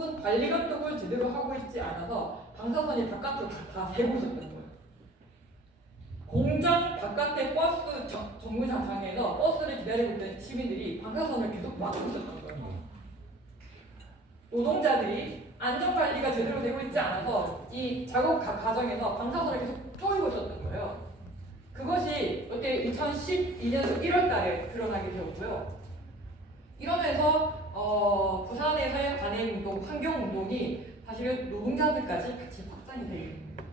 혹은 관리 감독을 제대로 하고 있지 않아서 방사선이 바깥으로 다 새고 있었던 거예요. 공장 바깥의 버스 정류장에서 버스를 기다리고 있던 시민들이 방사선을 계속 막고 있었던 거예요. 노동자들이 안전관리가 제대로 되고 있지 않아서 이 작업 과정에서 방사선을 계속 쪼이고 있었던 거예요. 그것이 이때 2012년 1월 달에 드러나게 되었고요. 이러면서 부산에서의 관행운동, 환경운동이 사실은 노동자들까지 같이 확산이 되게 됩니다.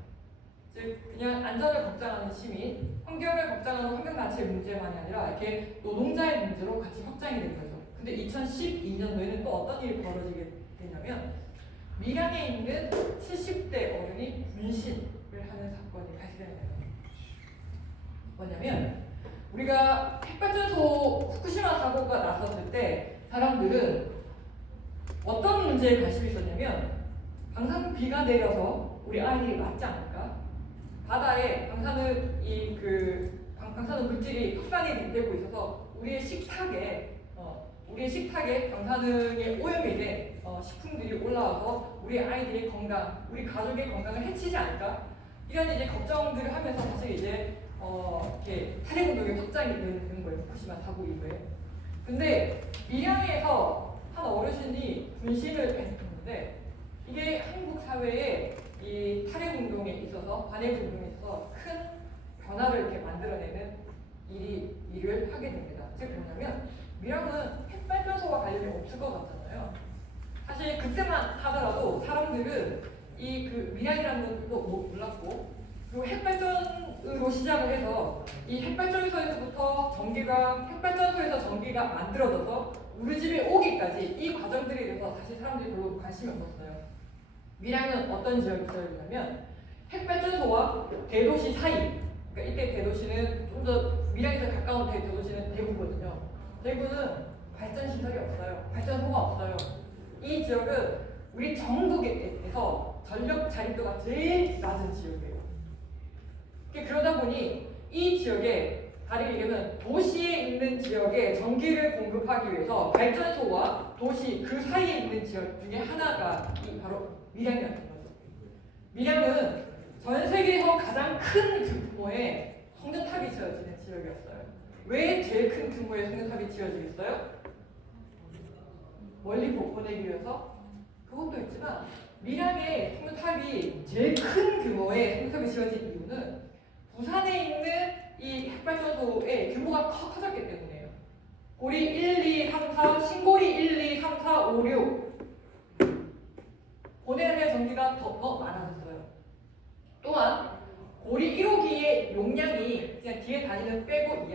즉 그냥 안전을 걱정하는 시민, 환경을 걱정하는 환경단체의 문제만이 아니라 이렇게 노동자의 문제로 같이 확장이 된 거죠. 근데 2012년도에는 또 어떤 일이 벌어지게 되냐면 밀양에 있는 70대 어른이 분신을 하는 사건이 발생해요. 뭐냐면 우리가 핵발전소 후쿠시마 사고가 났었을 때 사람들은 어떤 문제에 관심이 있었냐면 방사선비가 내려서 우리 아이들이 맞지 않을까? 바다에 방사능 방사능 물질이 확산이 되고 있어서 우리의 식탁에 방사능에 오염이 된 식품들이 올라와서 우리 아이들의 건강, 우리 가족의 건강을 해치지 않을까? 이런 이제 걱정들을 하면서 사실 이제 이렇게 탈핵운동이 확장이 되는 거예요. 후쿠시마 사고 이후에. 근데 밀양에서 한 어르신이 분신을 했는데 이게 한국 사회에 이 탈핵운동에 있어서 반핵운동에 있어서 큰 변화를 이렇게 만들어내는 일을 하게 됩니다. 즉 뭐냐면 밀양은 핵발전소와 관련이 없을 것 같잖아요. 사실 그때만 하더라도 사람들은 그 밀양이라는 것도 몰랐고 그리고 핵발전으로 시작을 해서 이 핵발전소에서부터 핵발전소에서 전기가 만들어져서 우리 집에 오기까지 이 과정들에 대해서 사실 사람들이 별로 관심이 없었어요. 밀양은 어떤 지역이었냐면 핵발전소와 대도시 사이, 그러니까 이때 대도시는 좀 더 밀양에서 가까운 대도시는 대구거든요. 대구는 발전시설이 없어요. 발전소가 없어요. 이 지역은 우리 전국에서 전력 자립도가 제일 낮은 지역이에요. 그러다 보니 이 지역에 다르게 얘기하면 도시에 있는 지역에 전기를 공급하기 위해서 발전소와 도시 그 사이에 있는 지역 중에 하나가 바로 밀양이었던 거죠. 밀양은 전 세계에서 가장 큰 규모의 송전탑이 지어지는 지역이었어요. 왜 제일 큰 규모의 송전탑이 지어지겠어요? 멀리 보내기 위해서? 그것도 있지만 밀양의 송전탑이 제일 큰 규모의 송전탑이 지어진 이유는 부산에 있는 이 핵발전소의 규모가 커졌기 때문이에요. 고리 1, 2, 3, 4, 신고리 1, 2, 3, 4, 5, 6 보내는 전기가 더 많아졌어요. 또한 고리 1호기의 용량이 그냥 뒤에 다니는 빼고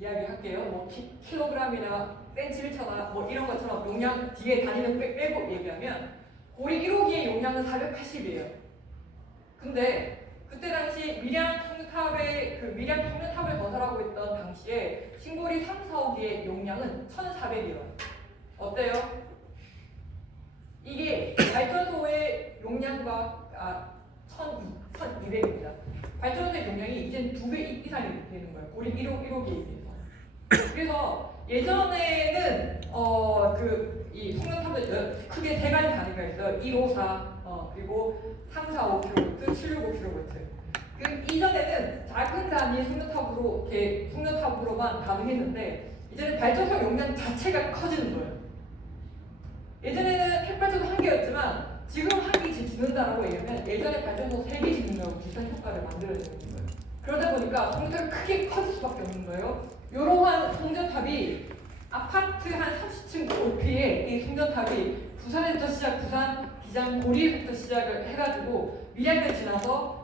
이야기할게요. 뭐 킬로그램이나 센티미터나 뭐 이런 것처럼 용량 뒤에 다니는 빼고 얘기하면 고리 1호기의 용량은 480이에요. 근데 그때 당시 밀양 송전탑을 건설하고 있던 당시에 신고리 3, 4호기의 용량은 1,400이에요. 어때요? 이게 발전소의 용량과 1,200입니다. 발전소의 용량이 이제 2배 이상이 되는 거예요. 고리 1호기에 비해서. 그래서 예전에는 이 송전탑은 크게 세 가지 단위가 있어요. 154 그리고 345kV, 765kV. 그 이전에는 작은 단위 송전탑으로만 가능했는데 이제는 발전소 용량 자체가 커지는 거예요. 예전에는 핵발전소 한 개였지만 지금 한 개씩 짓는다라고 얘기하면 예전에 발전소 3개 짓는 거하고 비슷한 효과를 만들어내는 거예요. 그러다 보니까 송전탑이 크게 커질 수밖에 없는 거예요. 이러한 송전탑이 아파트 한 30층 높이에 이 송전탑이 부산 기장 고리에서부터 시작을 해가지고 밀양을 지나서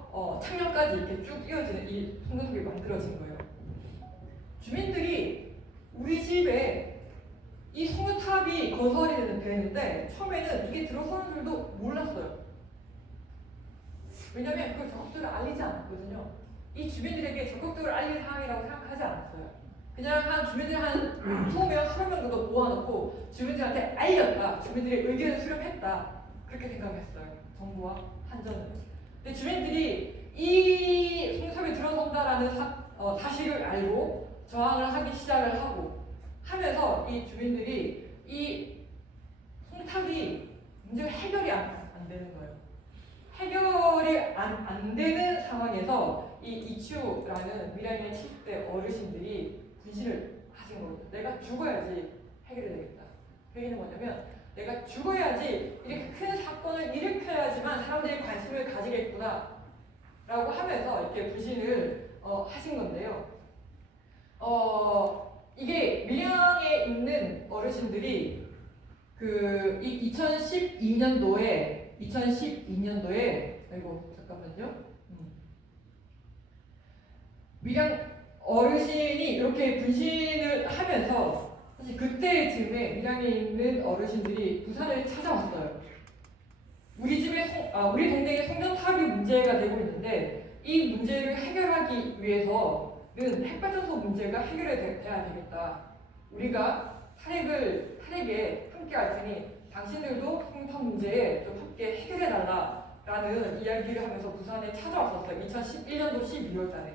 창녕까지 이렇게 쭉 이어지는 이 송전탑이 만들어진 거예요. 주민들이 우리 집에 이 송전탑이 건설이 되는데 처음에는 이게 들어서는 줄도 몰랐어요. 왜냐면 그걸 적극적으로 알리지 않았거든요. 이 주민들에게 적극적으로 알릴 사항이라고 생각하지 않았어요. 그냥 주민들 한 20명, 30명 정도 모아놓고 주민들한테 알렸다. 주민들의 의견을 수렴했다. 그렇게 생각했어요. 정부와 한전은. 근데 주민들이 이 송전탑이 들어선다라는 사실을 알고 저항을 하기 시작을 하면서 이 주민들이 이 송탑이 문제가 해결이 안 되는 거예요. 해결이 안 되는 상황에서 이 이치우라는 밀양의 70대 어르신들이 분신을 하신 겁니다. 내가 죽어야지 해결이 되겠다. 그 얘기는 뭐냐면 내가 죽어야지 이렇게 큰 사건을 일으켜야지만 사람들이 관심을 가지겠구나 라고 하면서 이렇게 분신을 하신 건데요. 이게 밀양에 있는 어르신들이 이 2012년도에 아이고 잠깐만요. 밀양 어르신이 이렇게 분신을 하면서 사실 그때쯤에 밀양에 있는 어르신들이 부산을 찾아왔어요. 우리 동네에 송전 타비 문제가 되고 있는데 이 문제를 해결하기 위해서는 핵발전소 문제가 해결돼야 되겠다. 우리가 탄핵에 함께 할 테니 당신들도 송전 문제에 좀 함께 해결해달라라는 이야기를 하면서 부산에 찾아왔었어요. 2011년도 12월 달에.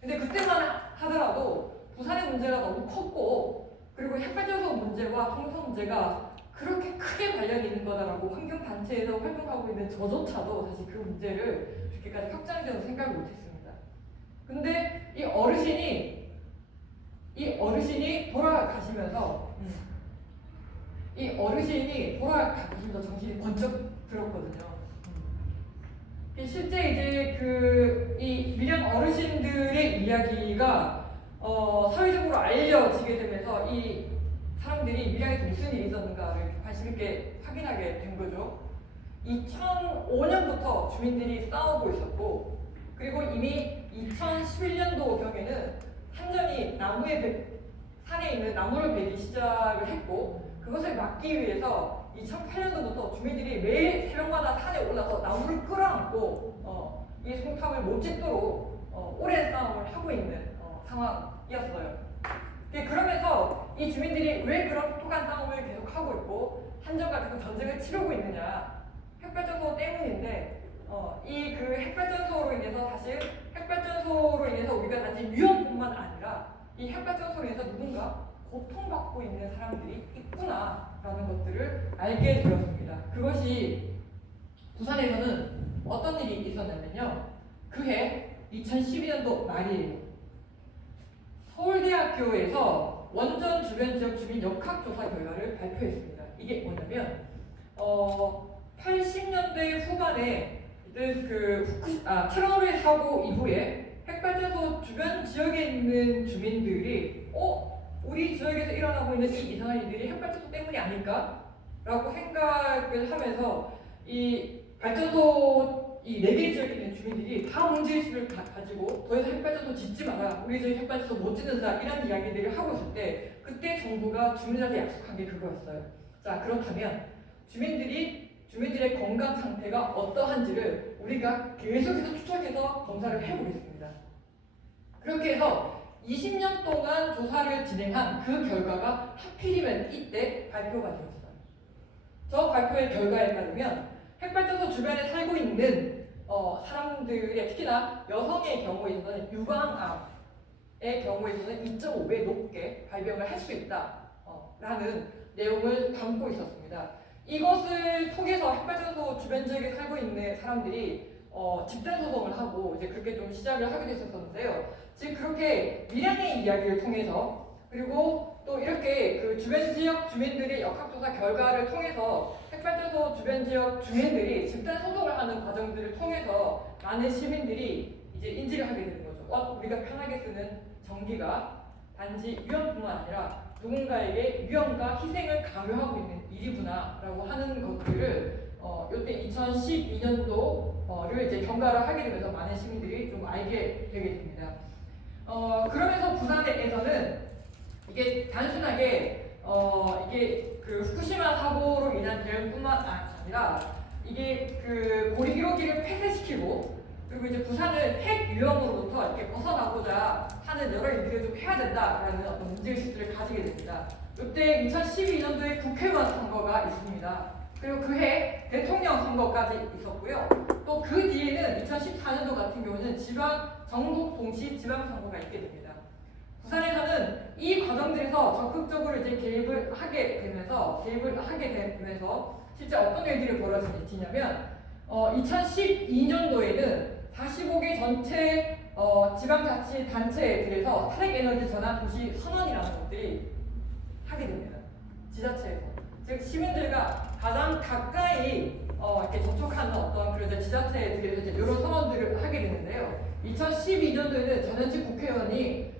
근데 그때만 하더라도 부산의 문제가 너무 컸고 그리고 핵발전소 문제와 송전 문제가 그렇게 크게 관련이 있는 거다라고 환경단체에서 활동하고 있는 저조차도 사실 그 문제를 그렇게까지 확장되는 생각을 못했습니다. 근데 이 어르신이 돌아가시면서 정신이 번쩍 들었거든요. 실제 이제 이 밀양 어르신들의 이야기가 사회적으로 알려지게 되면서 이 사람들이 밀양에서 무슨 일이 있었는가를 관심 있게 확인하게 된 거죠. 2005년부터 주민들이 싸우고 있었고 그리고 이미 2011년도경에는 한전이 산에 있는 나무를 베기 시작을 했고 그것을 막기 위해서 2008년도부터 주민들이 매일 새벽마다 산에 올라서 나무를 끌어안고 이 송탐을 못 짓도록 오랜 싸움을 하고 있는 상황이었어요. 그러면서 이 주민들이 왜 그런 혹독한 싸움을 계속하고 있고 한전과 계속 전쟁을 치르고 있느냐, 핵발전소 때문인데 이 핵발전소로 인해서 우리가 단지 위험뿐만 아니라 이 핵발전소로 인해서 누군가 고통받고 있는 사람들이 있구나라는 것들을 알게 되었습니다. 그것이 부산에서는 어떤 일이 있었냐면요. 그해 2012년도 말이에요. 서울대학교에서 원전 주변 지역 주민 역학조사 결과를 발표했습니다. 이게 뭐냐면 80년대 후반에 체르노빌 사고 이후에 핵발전소 주변 지역에 있는 주민들이 우리 지역에서 일어나고 있는 이 이상한 일들이 핵발전소 때문이 아닐까? 라고 생각을 하면서 이 발전소 이 4개 지역에 있는 주민들이 다 문제의식을 가지고 더 이상 핵발전소 짓지 마라. 우리 지역 핵발전소 못 짓는다. 이런 이야기들을 하고 있을 때 그때 정부가 주민들한테 약속한 게 그거였어요. 자, 그렇다면 주민들의 건강 상태가 어떠한지를 우리가 계속해서 추적해서 검사를 해보겠습니다. 그렇게 해서 20년 동안 조사를 진행한 그 결과가 하필이면 이때 발표가 되었어요. 저 발표의 결과에 따르면 핵발전소 주변에 살고 있는 사람들의 특히나 여성의 경우에 있어서는 유방암의 경우에 있어서는 2.5배 높게 발병을 할 수 있다라는 내용을 담고 있었습니다. 이것을 통해서 핵발전소 주변 지역에 살고 있는 사람들이 집단 소송을 하고 이제 그렇게 좀 시작을 하게 됐었는데요. 즉 그렇게 밀양의 이야기를 통해서 그리고 또 이렇게 그 주변 지역 주민들의 역학조사 결과를 통해서 핵발전소 주변 지역 주민들이 집단 소송을 하는 과정들을 통해서 많은 시민들이 이제 인지를 하게 되는 거죠. 우리가 편하게 쓰는 전기가 단지 위험뿐만 아니라 누군가에게 위험과 희생을 강요하고 있는 일이구나라고 하는 것들을 이때 2012년도를 이제 경과를 하게 되면서 많은 시민들이 좀 알게 되게 됩니다. 그러면서 부산에서는 이게 단순하게 이게 그 후쿠시마 사고로 인한 대응뿐만 아니라 이게 그 고리 1호기를 폐쇄시키고 그리고 이제 부산을 핵 위험으로부터 이렇게 벗어나고자 하는 여러 일들을 좀 해야 된다라는 어떤 문제의식들을 가지게 됩니다. 이때 2012년도에 국회의원 선거가 있습니다. 그리고 그해 대통령 선거까지 있었고요. 또 그 뒤에는 2014년도 같은 경우는 전국 동시 지방선거가 있게 됩니다. 부산에서는 이 과정들에서 적극적으로 이제 개입을 하게 되면서 실제 어떤 일들이 벌어지냐면 2012년도에는 45개 전체 지방자치단체들에서 탈핵에너지 전환 도시 선언이라는 것들이 하게 됩니다. 지자체에서. 즉 시민들과 가장 가까이 이렇게 접촉하는 어떤 그런 지자체들에서 이제 이런 선언들을 하게 되는데요. 2012년도에는 전현직 국회의원이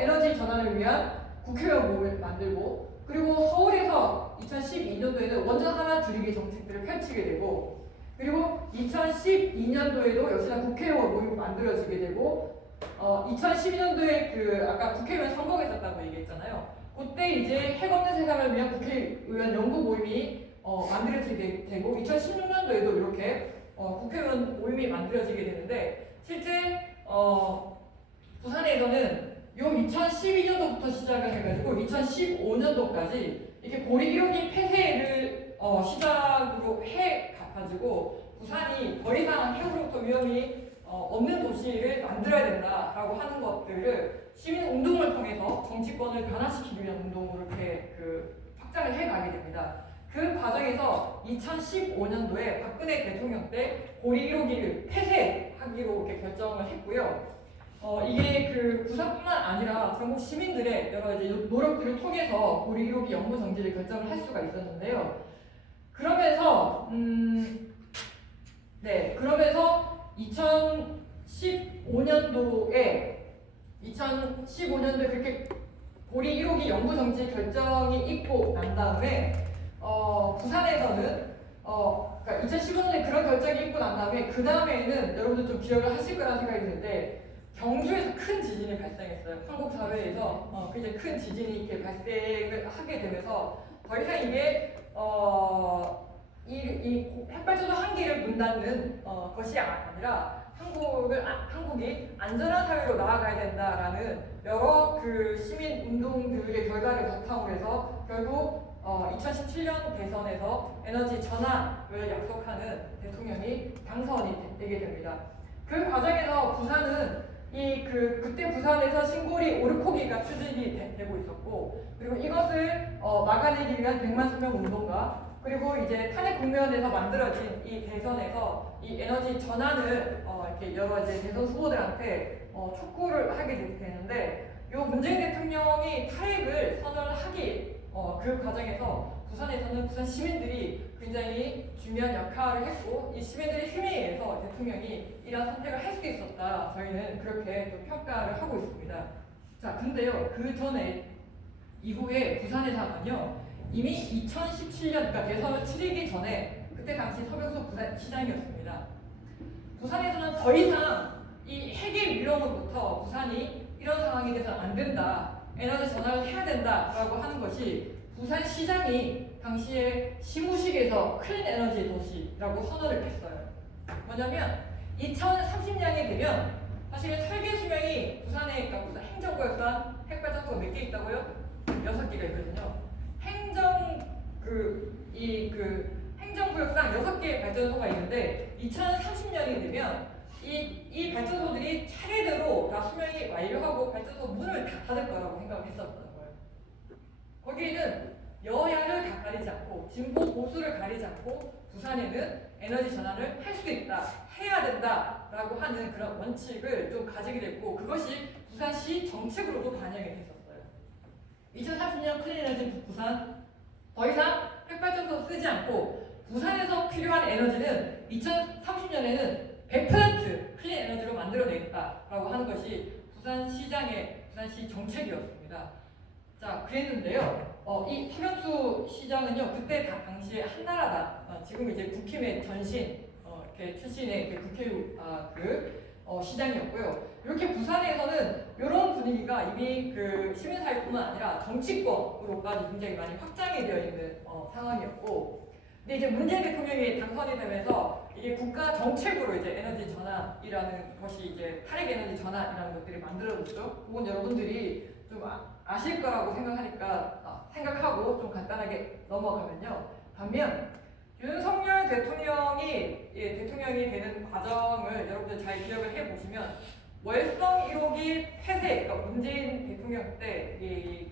에너지 전환을 위한 국회의원 모임을 만들고, 그리고 서울에서 2012년도에는 원전 하나 줄이기 정책들을 펼치게 되고, 그리고 2012년도에도 역시나 국회의원 모임이 만들어지게 되고, 2012년도에 그 아까 국회의원 선거가 있었다고 얘기했잖아요. 그때 이제 핵 없는 세상을 위한 국회의원 연구 모임이 만들어지게 되고, 2016년도에도 이렇게 국회의원 모임이 만들어지게 되는데, 실제 부산에서는 요 2012년도부터 시작을 해가지고 2015년도까지 이렇게 고리 1호기 폐쇄를 시작으로 해가지고 부산이 더 이상 핵으로부터 위험이 없는 도시를 만들어야 된다라고 하는 것들을 시민 운동을 통해서 정치권을 변화시키기 위한 운동으로 이렇게 확장을 해가게 됩니다. 그 과정에서 2015년도에 박근혜 대통령 때 고리 1호기를 폐쇄하기로 이렇게 결정을 했고요. 이게 부산뿐만 아니라 전국 시민들의 여러 이제 노력들을 통해서 고리 1호기 영구 정지를 결정을 할 수가 있었는데요. 그러면서 2015년도에 그렇게 고리 1호기 영구 정지 결정이 있고 난 다음에 부산에서는 그러니까 2015년에 그런 결정이 있고 난 다음에 그 다음에는 여러분들 좀 기억을 하실 거라는 생각이 드는데, 경주에서 큰 지진이 발생했어요. 한국 사회에서 굉장히 큰 지진이 이렇게 발생을 하게 되면서 더 이상 이게 이 핵발전소 한 개를 문 닫는 것이 아니라 한국이 안전한 사회로 나아가야 된다라는 여러 시민 운동들의 결과를 바탕으로 해서 결국 2017년 대선에서 에너지 전환을 약속하는 대통령이 당선이 되게 됩니다. 그 과정에서 부산은 그때 부산에서 신고리 오르코기가 추진이 되고 있었고, 그리고 이것을 막아내기 위한 100만 서명 운동가, 그리고 이제 탄핵 국면에서 만들어진 이 대선에서 이 에너지 전환을 이렇게 여러 이제 대선 후보들한테 촉구를 하게 되는데, 요 문재인 대통령이 탈핵을 선언하기 그 과정에서 부산에서는 부산 시민들이 굉장히 중요한 역할을 했고, 이 시민들의 힘에 의해서 대통령이 이러한 선택을 할 수 있었다. 저희는 그렇게 또 평가를 하고 있습니다. 자, 근데요, 그 전에 이후에 부산에서는요, 이미 2017년, 그러니까 대선을 치르기 전에 그때 당시 서병수 부산시장이었습니다. 부산에서는 더 이상 이 핵의 위험으로부터 부산이 이런 상황이 돼서는 안 된다, 에너지 전환을 해야 된다라고 하는 것이 부산시장이 당시에 시무식에서 클린 에너지 도시라고 선언을 했어요. 뭐냐면 2030년이 되면 사실 설계 수명이 부산에, 그러니까 부산 행정구역상 핵발전소가 몇 개 있다고요? 6개가 있거든요. 행정구역상 6개의 발전소가 있는데 2030년이 되면 이 발전소들이 차례대로 다 수명이 완료하고 발전소 문을 다 닫을 거라고 생각을 했었던 거예요. 거기에는 여야를 다 가리지 않고 진보 보수를 가리지 않고 부산에는 에너지 전환을 할 수 있다, 해야 된다라고 하는 그런 원칙을 좀 가지게 됐고, 그것이 부산시 정책으로도 반영이 됐었어요. 2030년 클린 에너지 부산, 더 이상 핵발전소 쓰지 않고 부산에서 필요한 에너지는 2030년에는 100% 클린 에너지로 만들어내겠다라고 하는 것이 부산시 정책이었습니다. 자, 그랬는데요. 이 서명수 시장은요, 그때 당시에 한나라당, 지금 이제 국힘의 전신 이렇게 출신의 이렇게 시장이었고요. 이렇게 부산에서는 이런 분위기가 이미 시민사회뿐만 아니라 정치권으로까지 굉장히 많이 확장이 되어 있는 상황이었고, 근데 이제 문재인 대통령이 당선이 되면서 이게 국가 정책으로 이제 에너지 전환이라는 것이 이제 탈핵 에너지 전환이라는 것들이 만들어졌죠. 그건 여러분들이 좀 아실 거라고 생각하고 좀 간단하게 넘어가면요. 반면 윤석열 대통령이 되는 과정을 여러분들 잘 기억을 해보시면 월성 1호기 폐쇄, 그러니까 문재인 대통령 때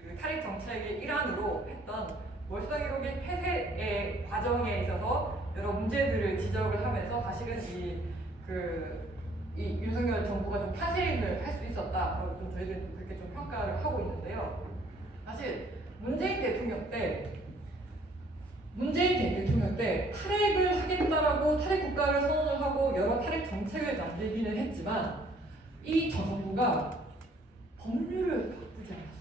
그 탈핵 정책의 일환으로 했던 월성 1호기 폐쇄의 과정에 있어서 여러 문제들을 지적을 하면서 사실은 이 윤석열 정부가 좀 탄생을 할 수 있었다라고 좀 저희들은 그렇게 좀 평가를 하고 있는데요. 사실 문재인 대통령 때 탈핵을 하겠다라고 탈핵 국가를 선언을 하고 여러 탈핵 정책을 만들기는 했지만 이 정부가 법률을 바꾸지 않았어요.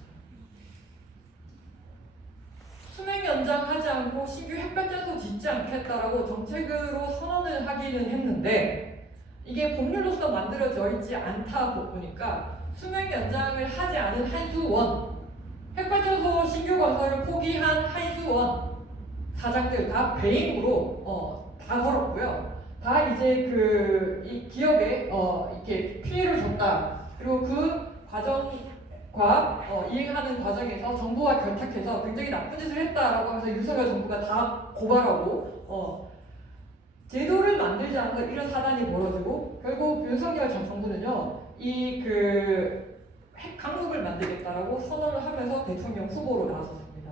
수명 연장하지 않고 신규 핵발전소 짓지 않겠다라고 정책으로 선언을 하기는 했는데 이게 법률로서 만들어져 있지 않다 보니까 수명 연장을 하지 않은 한수원, 핵발전소 신규 건설을 포기한 한수원 사장들 다 배임으로 다 걸었고요. 다 이제 이 기업에 이렇게 피해를 줬다. 그리고 그 과정과 이행하는 과정에서 정부와 결탁해서 굉장히 나쁜 짓을 했다라고 하면서 윤석열 정부가 다 고발하고 제도를 만들지 않아서 이런 사단이 벌어지고 결국 윤석열 전 정부는요 핵 강국을 만들겠다라고 선언을 하면서 대통령 후보로 나섰습니다.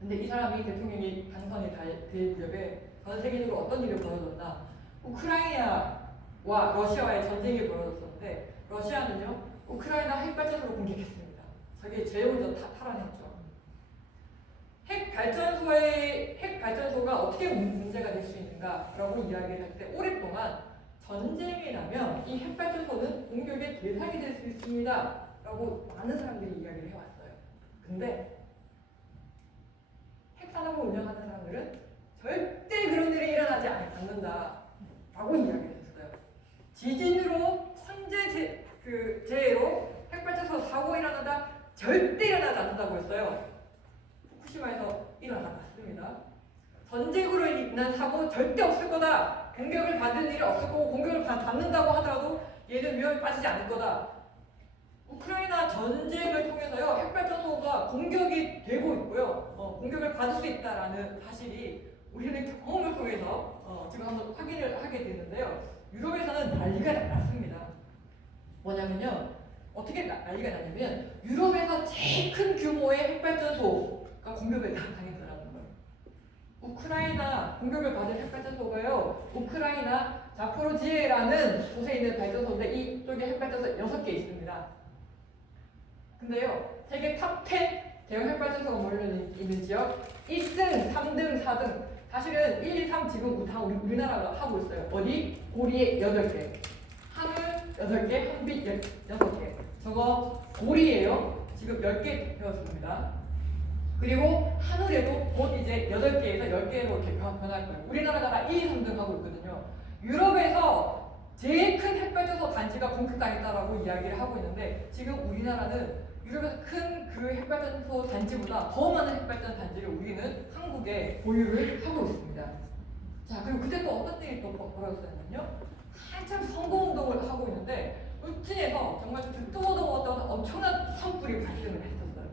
근데 이 사람이 대통령이 당선이 될 무렵에 전 세계적으로 어떤 일이 벌어졌나? 우크라이나와 러시아와의 전쟁이 벌어졌었는데 러시아는요 우크라이나 핵발전소를 공격했습니다. 저게 제일 먼저 탈환했죠. 핵발전소가 어떻게 문제가 될 수 있는가라고 이야기를 할 때 오랫동안 전쟁이 나면 이 핵발전소는 공격의 대상이 될 수 있습니다 라고 많은 사람들이 이야기를 해왔어요. 근데 핵산업을 운영하는 사람들은 절대 그런 일이 일어나지 않는다 라고 이야기를 했어요. 지진으로 천재재해로 핵발전소 사고가 일어난다 절대 일어나지 않는다고 했어요. 후쿠시마에서 일어났습니다. 전쟁으로 인한 사고 절대 없을 거다. 공격을 받는 일이 없을 거고 공격을 받는다고 하더라도 얘는 위험에 빠지지 않을 거다. 우크라이나 전쟁을 통해서요 핵발전소가 공격이 되고 있고요. 공격을 받을 수 있다라는 사실이 우리는 경험을 통해서 지금 한번 확인을 하게 되는데요. 유럽에서는 난리가 났습니다. 뭐냐면요. 어떻게 난리가 났냐면 유럽에서 제일 큰 규모의 핵발전소가 공격을 당했더라는 거예요. 우크라이나 공격을 받은 핵발전소가요. 우크라이나 자포로지에라는 곳에 있는 발전소인데 이쪽에 핵발전소 6개 있습니다. 근데요. 세계 탑10 대형 핵발전소가 몰려있는 지역 1등, 3등, 4등 사실은 1, 2, 3 지금 다 우리나라가 하고 있어요. 어디? 고리에 8개, 하늘 8개, 한빛 6개. 저거 고리예요. 지금 10개 되었습니다. 그리고 하늘에도 곧 이제 8개에서 10개로 이렇게 변할 거예요. 우리나라가 다 1, 2, 3등 하고 있거든요. 유럽에서 제일 큰 핵발전소 단지가 공격당했다라고 이야기를 하고 있는데 지금 우리나라는 유럽에서 큰 그 핵발전소 단지보다 더 많은 핵발전 단지를 우리는 한국에 보유를 하고 있습니다. 자, 그리고 그때 또 어떤 일이 또 벌어졌냐면요. 한참 선거운동을 하고 있는데 울진에서 정말 듣도 보도 못했던 엄청난 산불이 발생을 했었어요.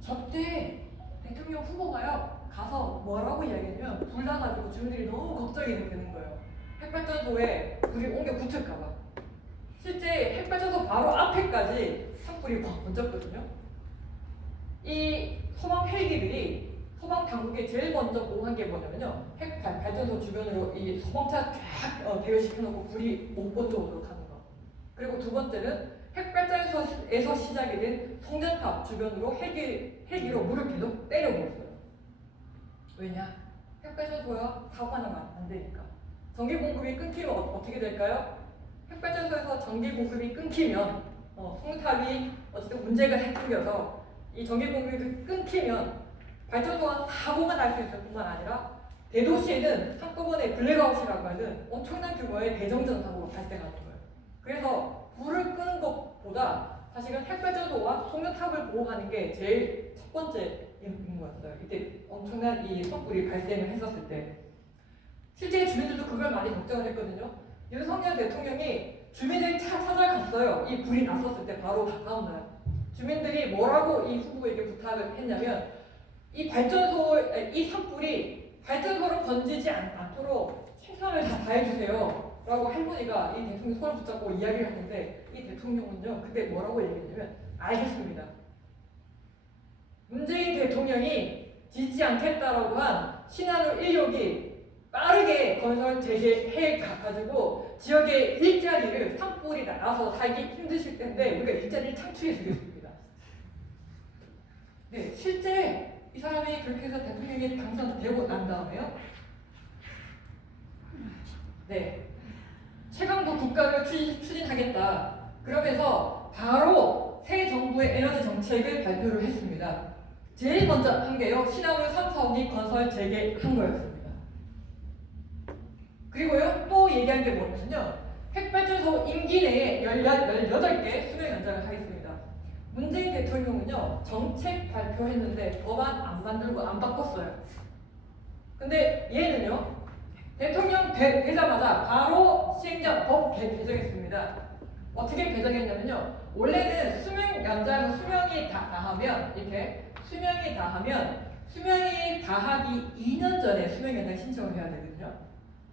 저때 대통령 후보가요 가서 뭐라고 이야기했냐면 불 나가지고 주민들이 너무 걱정이 되는 거예요. 핵발전소에 불이 옮겨 붙을까봐. 실제 핵발전소 바로 앞에까지 산불이 확 번졌거든요. 이 소방 헬기들이 소방 당국에 제일 먼저 보고한 게 뭐냐면요. 핵발전소 주변으로 이 소방차 쫙 대여시켜놓고 불이 못 번져오도록 하는 거. 그리고 두 번째는 핵발전소에서 시작이 된 송전탑 주변으로 헬기로 물을 계속 때려부었어요. 왜냐? 핵발전소가 사고가 나면 안 되니까. 전기 공급이 끊기면 어떻게 될까요? 핵발전소에서 전기 공급이 끊기면 송탑이 어쨌든 문제가 생겨서 이 전기 공급이 끊기면 발전소가 사고가 날 수 있을 뿐만 아니라 대도시에는 한꺼번에 블랙아웃이라고 하는 엄청난 규모의 대정전 사고가 발생하는 거예요. 그래서 불을 끄는 것보다 사실은 핵발전소와 송전탑을 보호하는 게 제일 첫 번째인 거였어요. 이때 엄청난 이 산불이 발생을 했었을 때 실제 주민들도 그걸 많이 걱정을 했거든요. 윤석열 대통령이 주민들이 찾아갔어요. 이 불이 났었을 때 바로 다음 날 주민들이 뭐라고 이 후보에게 부탁을 했냐면 이 산불이 발전소로 번지지 않도록 최선을 다해주세요. 라고 할머니가 이 대통령 손을 붙잡고 이야기를 하는데 이 대통령은요 그때 뭐라고 얘기했냐면 알겠습니다. 문재인 대통령이 짓지 않겠다라고 한 신한우 1호기 빠르게 건설 재개해 가지고 지역의 일자리를 산불이 나서 살기 힘드실 텐데 우리가 일자리를 창출해 드리겠습니다. 네, 실제 이 사람이 그렇게 해서 대통령이 당선되고 난 다음에요. 네, 최강도 국가를 추진하겠다. 그러면서 바로 새 정부의 에너지 정책을 발표를 했습니다. 제일 먼저 한 게요, 신한울 3, 4호기 건설 재개한 거였습니다. 그리고요, 또 얘기한 게 뭐냐면요, 핵발전소 임기 내에 18개 수명 연장을 하겠습니다. 문재인 대통령은요, 정책 발표했는데 법안 안 만들고 안 바꿨어요. 근데 얘는요, 대통령 되자마자 바로 시행령 법 개정했습니다. 어떻게 개정했냐면요, 원래는 수명 연장 수명이 다하면 이렇게 수명이 다하기 2년 전에 수명 연장 신청을 해야 되거든요.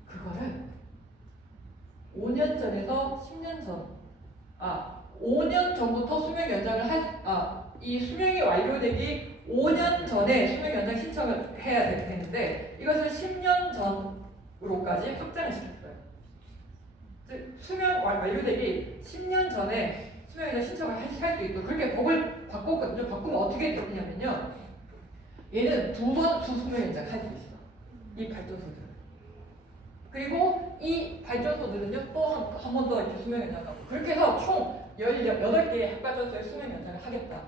그거를 5년 전에서 10년 전, 5년 전부터 수명 연장을 이 수명이 완료되기 5년 전에 수명 연장 신청을 해야 되는데 이것을 10년 전으로까지 확장을 시켰어요. 즉 수명 완료되기 10년 전에 수명 연장 신청을 할 수 있도록 그렇게 법을 바꿨거든요. 바꾸면 어떻게 되냐면요, 얘는 두 번 수명 연장 할 수 있어. 이 발전소들. 그리고 이 발전소들은요, 또 한 번 더 이렇게 수명 연장하고 그렇게 해서 총 18개의 핵발전소의 수명 연장을 하겠다.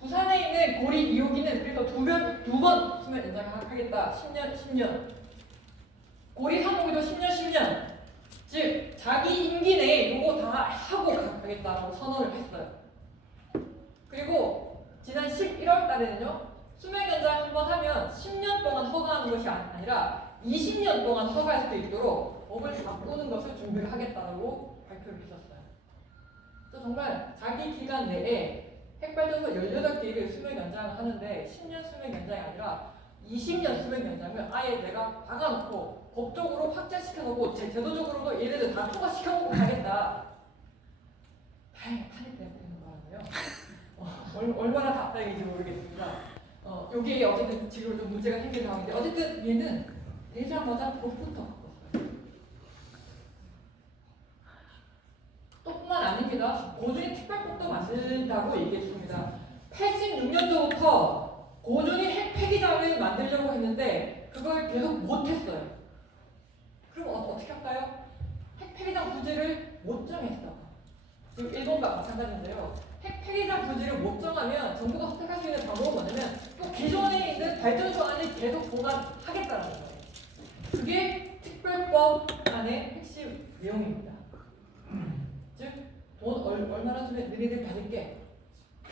부산에 있는 고리 2호기는 그래서 두 번 수명 연장을 하겠다. 10년. 고리 3호기도 10년. 즉 자기 임기 내에 요거 다 하고 가겠다라고 선언을 했어요. 그리고 지난 11월 달에는요, 수명 연장 한번 하면 10년 동안 허가하는 것이 아니라 20년 동안 허가할 수 있도록 법을 바꾸는 것을 준비를 하겠다고 발표를 했었어요. 정말 자기 기간 내에 핵발전소 18개를 수명 연장을 하는데 10년 수명 연장이 아니라 20년 수명 연장을 아예 내가 박아놓고 법적으로 확장시켜놓고 제도적으로도 얘네들 다 통과시켜놓고 가겠다. 다행히 탄핵되는 거라고요. 얼마나 답답인지 모르겠습니다. 여기에 어쨌든 지금 좀 문제가 생긴 상황인데 어쨌든 얘는 되자마자 법부터 바꿨어요. 또 뿐만 아닙니다. 고준위 특별법도 만든다고 얘기했습니다. 86년도부터 고준위 핵 폐기장을 만들려고 했는데 그걸 계속 못했어요. 그럼 어떻게 할까요? 핵 폐기장 부지를 못 정했어. 지금 일본과 마찬가지인데요. 핵 폐기장 부지를 못 정하면 정부가 선택할 수 있는 방법은 뭐냐면 또 기존에 있는 발전소 안에 계속 보관하겠다는 거예요. 그게 특별법안의 핵심 내용입니다. 즉, 돈 얼마나 주면 너희들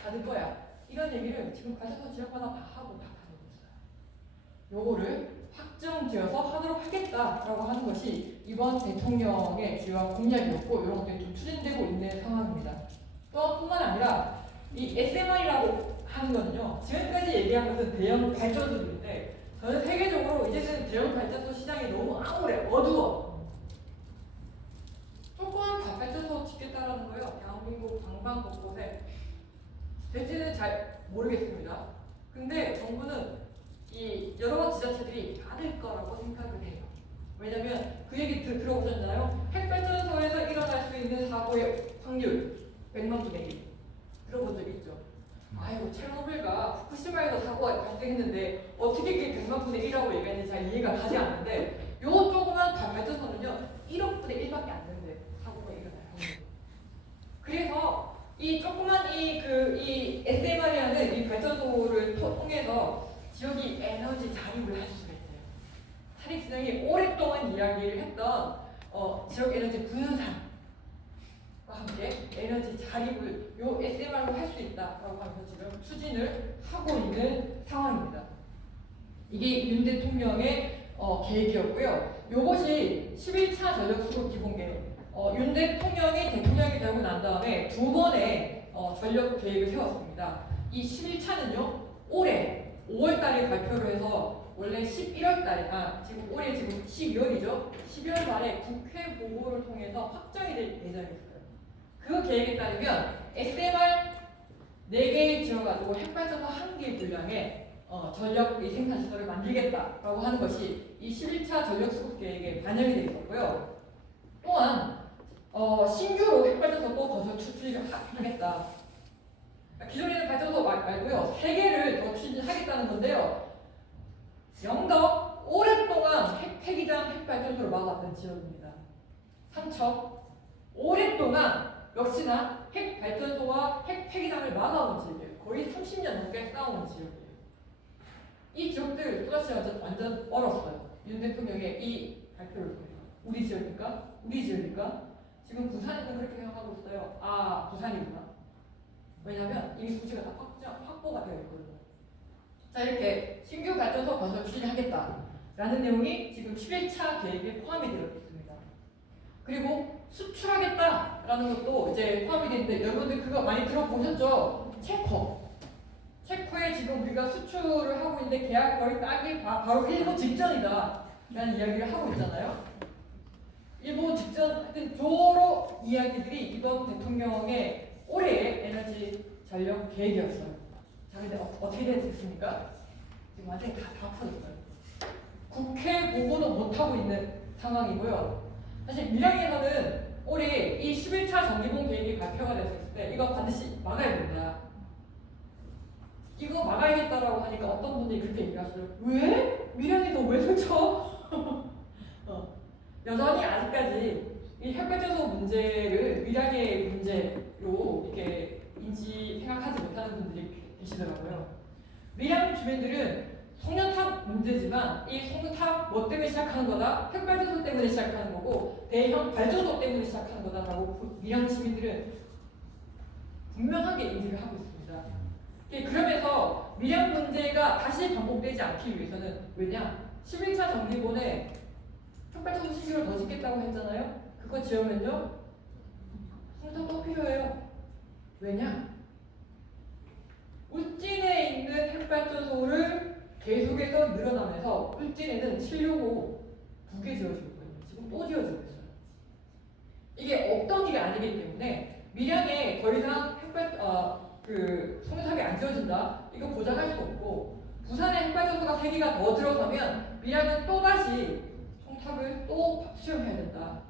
받을 거야. 이런 얘기를 지금 발전소 지역마다 다 하고 다 가지고 있어요. 요거를 확정지어서 하도록 하겠다라고 하는 것이 이번 대통령의 주요한 공약이었고 이런 것들이 좀 추진되고 있는 상황입니다. 또 뿐만 아니라 이 SMR이라고 하는 거는요, 지금까지 얘기한 것은 대형 발전소들인데 전 세계적으로 이제는 대형 발전소 시장이 너무 암울해, 어두워. 조그만 발전소 짓겠다라는 거예요. 대한민국 방방 곳곳에. 될지는 잘 모르겠습니다. 근데 정부는 이 여러 가지 지자체들이 받을 거라고 생각을 해요. 왜냐면 그 얘기 들어보셨나요? 핵발전소에서 일어날 수 있는 사고의 확률 100만 분의 1. 들어본 적 있죠? 아이고, 체르노빌과 후쿠시마에서 사고가 발생했는데 어떻게 그게 100만 분의 1이라고 얘기하는지 잘 이해가 가지 않는데 요 조그만 발전소는요 1억 분의 1밖에 안 되는데 사고가 일어나요. 그래서 이 조그만 이 SMR이라는 이 발전소를 통해서 지역이 에너지 자립을 할 수가 있어요. 탄핵진영이 오랫동안 이야기를 했던 지역 에너지 분산과 함께 에너지 자립을 요 SMR로 할 수 있다라고 하면서 지금 추진을 하고 있는 상황입니다. 이게 윤 대통령의 계획이었고요. 요것이 11차 전력수급 기본계획. 윤 대통령이 되고 난 다음에 두 번의 전력 계획을 세웠습니다. 이 11차는요, 올해 5월 달에 발표를 해서 원래 11월 달에 지금 올해 지금 12월이죠. 12월 말에 국회 보고를 통해서 확정이 될 예정이었어요. 그 계획에 따르면 SMR 4개를 지어가지고 핵발전소 1개 분량의 전력 생산시설을 만들겠다라고 하는 것이 이 11차 전력 수급 계획에 반영이 되어 있었고요. 또한 신규로 핵발전소 또 건설 추진을 하겠다. 기존에 있는 발전소 말고요, 3개를 더 추진하겠다는 건데요. 영덕 오랫동안 핵폐기장 핵발전소를 막아왔던 지역입니다. 삼척 오랫동안 역시나 핵발전소와 핵폐기장을 막아온 지역이에요. 거의 30년 넘게 싸워온 지역이에요. 이 지역들 또다시 완전 얼었어요. 윤 대통령의 이 발표를 통해서. 우리 지역입니까? 우리 지역입니까? 지금 부산에서 그렇게 생각하고 있어요. 아, 부산이구나. 왜냐하면 이미 부지가 다 확보가 되어 있거든요. 자, 이렇게 신규 발전소 건설 추진하겠다라는 내용이 지금 11차 계획에 포함이 되어 있습니다. 그리고 수출하겠다라는 것도 이제 포함이 되는데 여러분들 그거 많이 들어보셨죠? 체코에 지금 우리가 수출을 하고 있는데 계약 거의 따기 바로 일본 직전이다 라는 이야기를 하고 있잖아요. 일본 직전 하여튼 조로 이야기들이 이번 대통령의 올해의 에너지 전력 계획이었어요. 자, 근데 어떻게 됐습니까? 지금 완전히 다 터졌어요. 국회 보고도 못하고 있는 상황이고요. 사실 밀양에서는 올해 이 11차 정기본 계획이 발표가 됐을 때 이거 반드시 막아야 된다. 이거 막아야겠다라고 하니까 어떤 분들이 그렇게 얘기하시더라고요. 왜? 밀양에서 왜 설쳐? 여전히 아직까지 이 핵발전소 문제를 밀양의 문제로 이렇게 생각하지 못하는 분들이 계시더라고요. 밀양 주민들은 송년탑 문제지만 이 송년탑 뭐 때문에 시작하는 거다? 핵발전소 때문에 시작하는 거고 대형 발전소 때문에 시작하는 거다라고 밀양 시민들은 분명하게 인지를 하고 있습니다. 그러면서 밀양 문제가 다시 반복되지 않기 위해서는 왜냐? 11차 정기본에 핵발전소 신규를 더 짓겠다고 했잖아요. 그거 지으면요 송탄 또 필요해요. 왜냐? 울진에 있는 핵발전소를 계속해서 늘어나면서 울진에는 765 2개 지어지고 있거든요. 지금 또 지어지고 있어요. 이게 없던 일이 아니기 때문에 밀양에 더 이상 송탄탑이 안 지어진다. 이거 보장할 수 없고 부산에 핵발전소가 3개가 더 들어서면 밀양은 또다시 송탑을 또 수용해야 된다.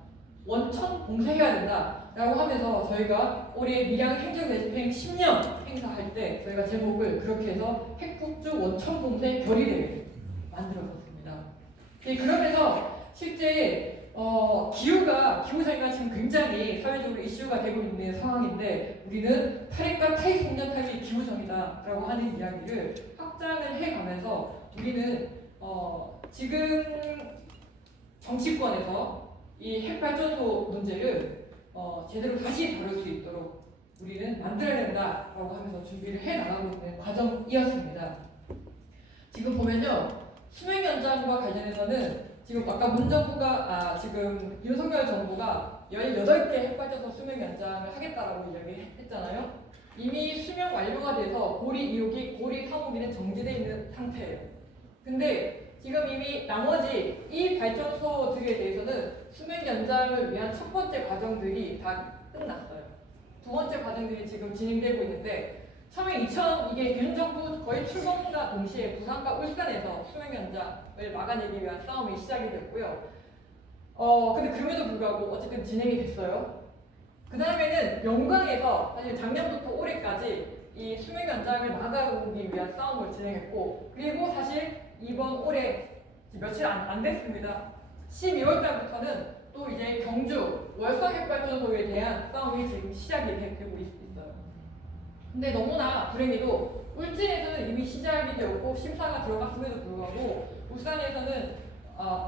원천 봉쇄해야 된다. 라고 하면서 저희가 올해 밀양 행정대집행 10년 행사할 때 저희가 제목을 그렇게 해서 핵국주 원천 봉쇄 결의를 만들었습니다. 그러면서 실제 기후장애가 지금 굉장히 사회적으로 이슈가 되고 있는 상황인데 우리는 탈핵과 탈송년탑이 기후정이다라고 하는 이야기를 확장을 해가면서 우리는 지금 정치권에서 이 핵발전소 문제를 제대로 다시 다룰 수 있도록 우리는 만들어야 된다라고 하면서 준비를 해나가고 있는 과정이었습니다. 지금 보면요. 수명 연장과 관련해서는 지금 아까 문 정부가 지금 윤석열 정부가 18개 핵발전소 수명 연장을 하겠다라고 이야기했잖아요. 이미 수명 완료가 돼서 고리 2호기, 고리 3호기는 정지되어 있는 상태예요. 근데 지금 이미 나머지 이 발전소들에 대해서는 수명 연장을 위한 첫 번째 과정들이 다 끝났어요. 두 번째 과정들이 지금 진행되고 있는데 처음에 이게 윤 정부 거의 출범과 동시에 부산과 울산에서 수명 연장을 막아내기 위한 싸움이 시작이 됐고요. 근데 그럼에도 불구하고 어쨌든 진행이 됐어요. 그 다음에는 영광에서 사실 작년부터 올해까지 이 수명 연장을 막아오기 위한 싸움을 진행했고 그리고 사실 이번 올해 며칠 안 됐습니다. 12월 달부터는 또 이제 경주 월성 핵발전소에 대한 싸움이 지금 시작이 되고 있어요. 근데 너무나 불행히도 울진에서는 이미 시작이 되었고 심사가 들어갔음에도 불구하고 울산에서는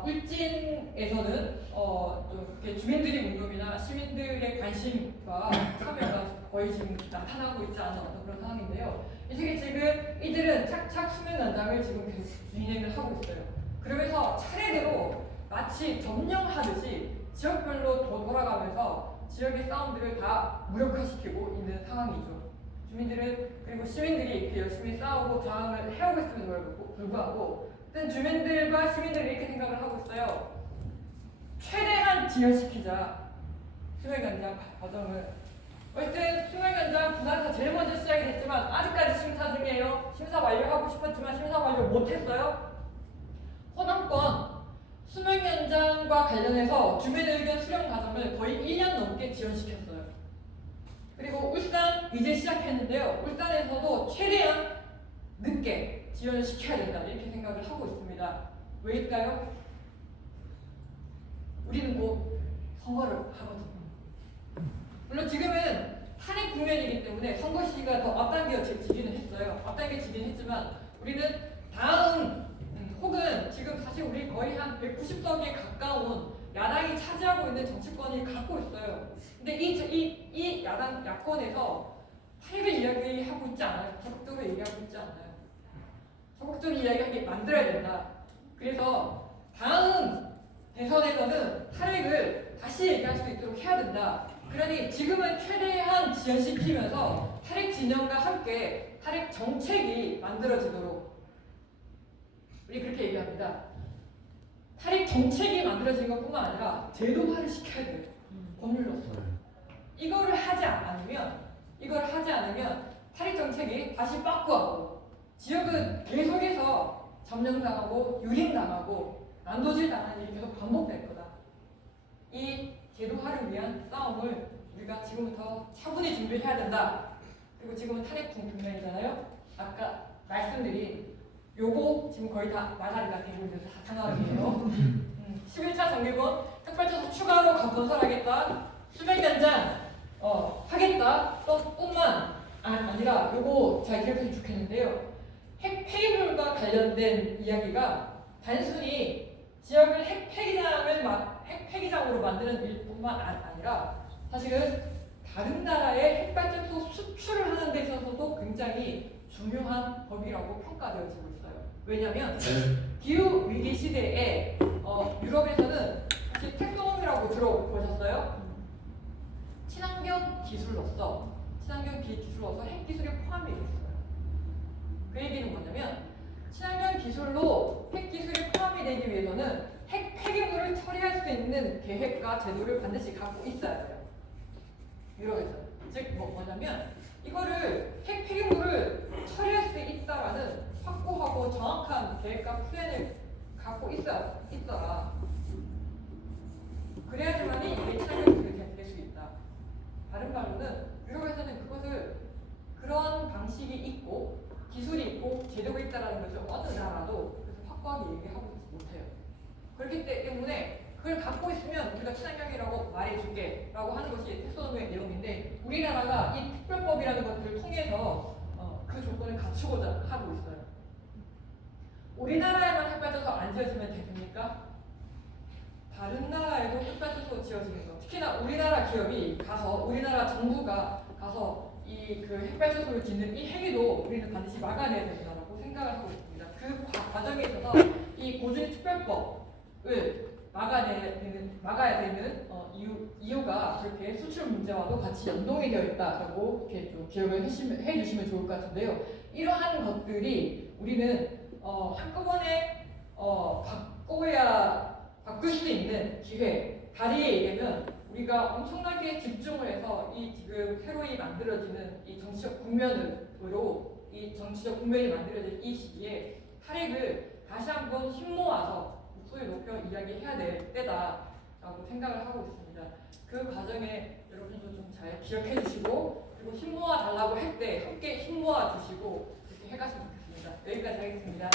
울진에서는 좀 이렇게 주민들의 운동이나 시민들의 관심과 참여가 거의 지금 나타나고 있지 않은 어떤 그런 상황인데요. 지금 이들은 착착 수명 연장을 지금 계속 진행을 하고 있어요. 그러면서 차례대로 마치 점령하듯이 지역별로 돌아가면서 지역의 싸움들을 다 무력화시키고 있는 상황이죠. 주민들은 그리고 시민들이 이렇게 열심히 싸우고 저항을 해오고 있음에도 불구하고 일단 주민들과 시민들이 이렇게 생각을 하고 있어요. 최대한 지연시키자 수명 연장 과정을. 어쨌든 수명 연장 부산에서 제일 먼저 시작이 됐지만 아직까지 심사 중이에요. 심사 완료하고 싶었지만 심사 완료 못했어요. 호남권 수명 연장과 관련해서 주민 의견 수렴 과정을 거의 1년 넘게 지연시켰어요. 그리고 울산 이제 시작했는데요. 울산에서도 최대한 늦게 지원을 시켜야 된다 이렇게 생각을 하고 있습니다. 왜일까요? 우리는 곧 선거를 하거든요. 물론 지금은 탄핵 국면이기 때문에 선거 시기가 더 앞당겨지기는 했어요. 앞당겨지긴 했지만 우리는 다음 혹은 지금 사실 우리 거의 한 190석에 가까운 야당이 차지하고 있는 정치권이 갖고 있어요. 근데 이 야권에서 탄핵을 이야기하고 있지 않아요. 적극적으로 얘기하고 있지 않아요. 적극적으로 이야기하게 만들어야 된다. 그래서 다음 대선에서는 탄핵을 다시 얘기할 수 있도록 해야 된다. 그러니 지금은 최대한 지연시키면서 탄핵 진영과 함께 탄핵 정책이 만들어지도록 우리 그렇게 얘기합니다. 탄핵 정책이 만들어진 것뿐만 아니라 제도화를 시켜야 돼요. 법률로서. 이걸 하지 않으면 탄핵 정책이 다시 빠꾸하고 지역은 계속해서 점령당하고 유린당하고 난도질당하는 일이 계속 반복될 거다. 이 제도화를 위한 싸움을 우리가 지금부터 차분히 준비해야 된다. 그리고 지금은 탄핵 국면이잖아요. 아까 말씀드린 요거 지금 거의 다 나가리가 되고 있는 상황이에요. 11차 정기권 특별조사 추가로 건설하겠다. 수명 연장 하겠다. 또 뿐만 아니라 요거 잘 기억해 좋겠는데요. 핵 폐기물과 관련된 이야기가 단순히 지역을 핵 폐기장으로 만드는 일뿐만 아니라 사실은 다른 나라의 핵발전소 수출을 하는 데 있어서도 굉장히 중요한 법이라고 평가되어지고 있어요. 왜냐하면 기후 위기 시대에 유럽에서는 혹시 텍소놈이라고 들어보셨어요? 친환경 기술로서 핵 기술이 포함이 됐어요. 그 얘기는 뭐냐면 친환경 기술로 핵 기술이 포함이 되기 위해서는 핵 폐기물을 처리할 수 있는 계획과 제도를 반드시 갖고 있어야 돼요. 유럽에서. 즉 뭐냐면 이거를 핵 폐기물을 처리할 수 있다라는 확고하고 정확한 계획과 플랜을 갖고 있어라. 그래야지만이 이게 친환경 기술이 될 수 있다. 다른 말로는 유럽에서는 그런 방식이 있고 기술이 있고 제도가 있다라는 것을 어느 나라도 그래서 확고하게 얘기하고 있지 못해요. 그렇기 때문에 그걸 갖고 있으면 우리가 친환경이라고 말해줄게 라고 하는 것이 텍소노미의 내용인데 우리나라가 이 특별법이라는 것들을 통해서 그 조건을 갖추고자 하고 있어요. 우리나라에만 핵발전소 안 지어지면 됩니까? 다른 나라에도 핵발전소 지어지는 거. 특히나 우리나라 기업이 가서 우리나라 정부가 가서 그 핵발전소를 짓는 이 행위도 우리는 반드시 막아내야 된다고 생각을 하고 있습니다. 그 과정에 있어서 이 고준위 특별법을 막아야 되는 이유가 그렇게 수출 문제와도 같이 연동이 되어 있다라고 이렇게 좀 기억을 해주시면 좋을 것 같은데요. 이러한 것들이 우리는 한꺼번에 바꿀 수 있는 기회. 다리에 얘기하면 우리가 엄청나게 집중을 해서 이 지금 새로이 만들어지는 이 정치적 국면으로 이 정치적 국면이 만들어질 이 시기에 탄핵을 다시 한번 힘 모아서 목소리 높여 이야기해야 될 때다라고 생각을 하고 있습니다. 그 과정에 여러분도 좀 잘 기억해 주시고 그리고 힘 모아 달라고 할 때 함께 힘 모아 주시고 이렇게 해갔으면 좋겠습니다. 여기까지 하겠습니다.